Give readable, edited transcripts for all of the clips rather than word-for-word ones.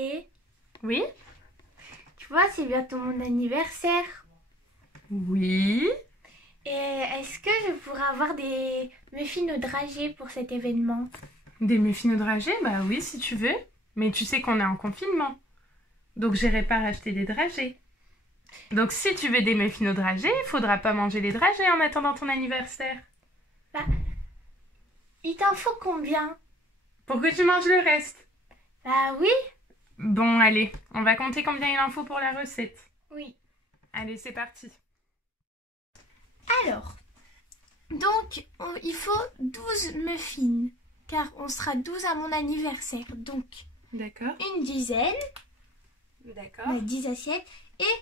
Et Oui? tu vois, c'est bientôt mon anniversaire. Oui? Et est-ce que je pourrais avoir des muffins au dragées pour cet événement? Des muffins au dragées? Bah oui, si tu veux. Mais tu sais qu'on est en confinement. Donc j'irai pas racheter des dragées. Donc si tu veux des muffins au dragées, il faudra pas manger les dragées en attendant ton anniversaire. Bah, il t'en faut combien? Pour que tu manges le reste. Bah oui. Bon, allez, on va compter combien il en faut pour la recette. Oui. Allez, c'est parti. Alors, donc, il faut 12 muffins, car on sera 12 à mon anniversaire. Donc, D'accord. une dizaine, D'accord. 10 assiettes, et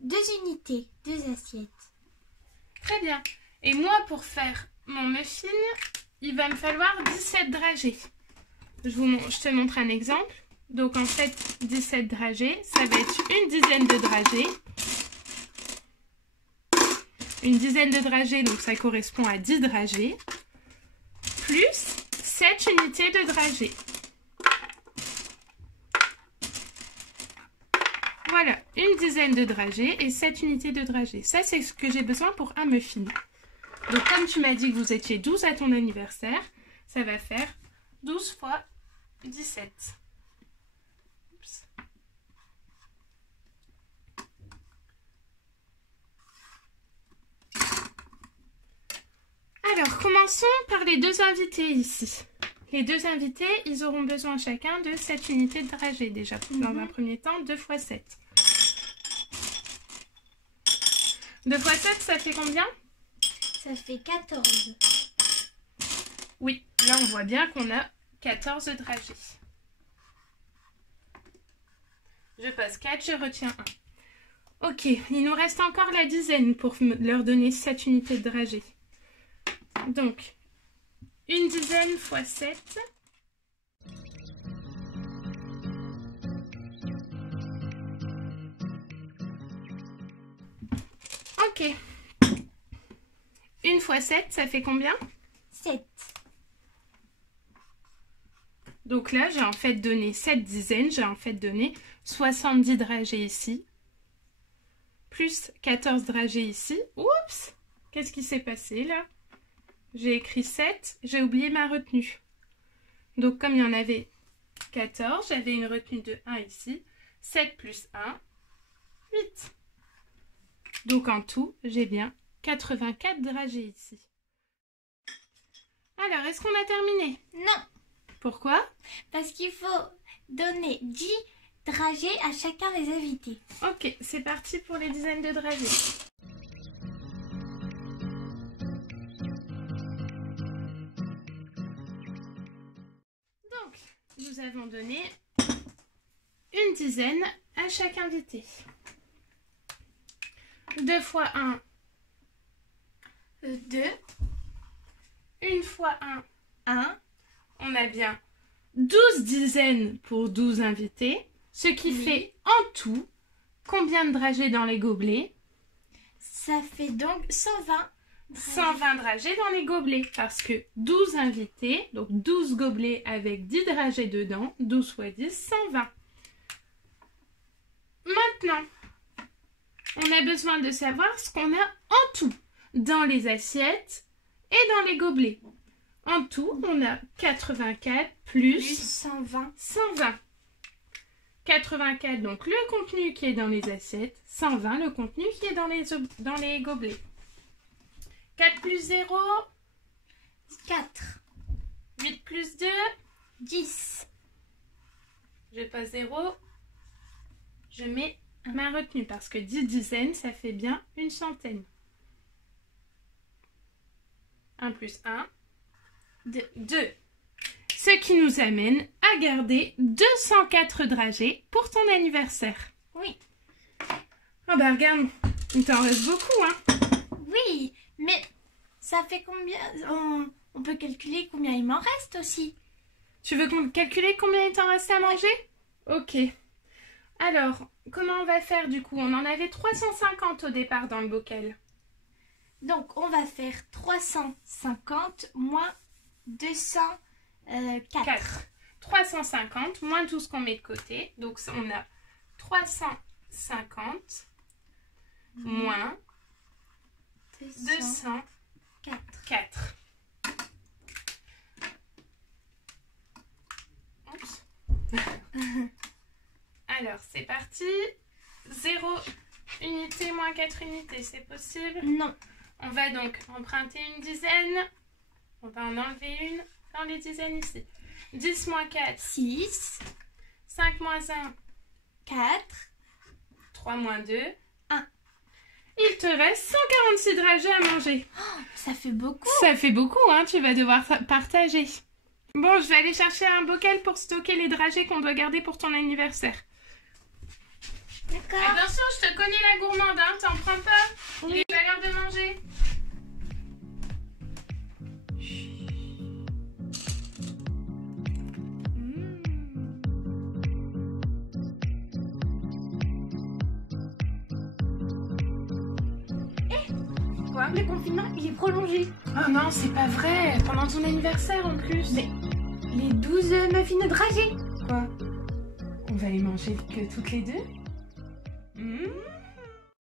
2 unités, 2 assiettes. Très bien. Et moi, pour faire mon muffin, il va me falloir 17 dragées. Je te montre un exemple. Donc, en fait, 17 dragées, ça va être une dizaine de dragées. Une dizaine de dragées, donc ça correspond à 10 dragées. Plus 7 unités de dragées. Voilà, une dizaine de dragées et 7 unités de dragées. Ça, c'est ce que j'ai besoin pour un muffin. Donc, comme tu m'as dit que vous étiez 12 à ton anniversaire, ça va faire 12 fois 17. Oups. Alors, commençons par les deux invités ici. Les deux invités, ils auront besoin chacun de 7 unités de dragées déjà. Dans un premier temps, 2 fois 7. 2 fois 7, ça fait combien? Ça fait 14. Oui, là on voit bien qu'on a 14 dragées. Je passe 4, je retiens 1. Ok, il nous reste encore la dizaine pour leur donner 7 unités de dragées. Donc, une dizaine fois 7. Ok. Une fois 7, ça fait combien? 7. Donc là, j'ai en fait donné 7 dizaines, j'ai en fait donné 70 dragées ici. Plus 14 dragées ici. Oups! Qu'est-ce qui s'est passé là? J'ai écrit 7, j'ai oublié ma retenue. Donc comme il y en avait 14, j'avais une retenue de 1 ici. 7 plus 1, 8. Donc en tout, j'ai bien 84 dragées ici. Alors, est-ce qu'on a terminé? Non, Pourquoi? parce qu'il faut donner 10 dragées à chacun des invités. Ok, c'est parti pour les dizaines de dragées. Donc, nous avons donné une dizaine à chaque invité. 2 fois 1, 2, 1 fois 1, 1, on a bien 12 dizaines pour 12 invités, ce qui fait en tout combien de dragées dans les gobelets? ça fait donc 120. 120 dragées dans les gobelets, parce que 12 invités, donc 12 gobelets avec 10 dragées dedans, 12 fois 10, 120. Maintenant, on a besoin de savoir ce qu'on a en tout, dans les assiettes et dans les gobelets. En tout, on a 84 plus 120. 120. 84, donc le contenu qui est dans les assiettes. 120, le contenu qui est dans les gobelets. 4 plus 0, 4. 8 plus 2, 10. je passe 0. Je mets ma retenue parce que 10 dizaines, ça fait bien une centaine. 1 plus 1, 2. Ce qui nous amène à garder 204 dragées pour ton anniversaire. Oui. Oh bah regarde, il t'en reste beaucoup, hein. Oui, mais ça fait combien? On peut calculer combien il m'en reste aussi. Tu veux calculer combien il t'en reste à manger? Ok. Alors, comment on va faire du coup? On en avait 350 au départ dans le bocal. Donc, on va faire 350 moins 204. 4. 350 moins tout ce qu'on met de côté. Donc on a 350 moins 204. Oups. Alors c'est parti. 0 unité moins 4 unités, c'est possible? Non. On va donc emprunter une dizaine. On va en enlever une dans les dizaines ici. 10 moins 4. 6. 5 moins 1. 4. 3 moins 2. 1. Il te reste 146 dragées à manger. Oh, ça fait beaucoup. Ça fait beaucoup, hein, tu vas devoir partager. Bon, je vais aller chercher un bocal pour stocker les dragées qu'on doit garder pour ton anniversaire. D'accord. Attention, je te connais la gourmande, hein, t'en prends pas. Il est pas l'heure de manger. Quoi? Le confinement, il est prolongé. Oh non, c'est pas vrai. Pendant ton anniversaire en plus. Mais les 12 muffins dragées. Quoi? On va les manger que toutes les deux?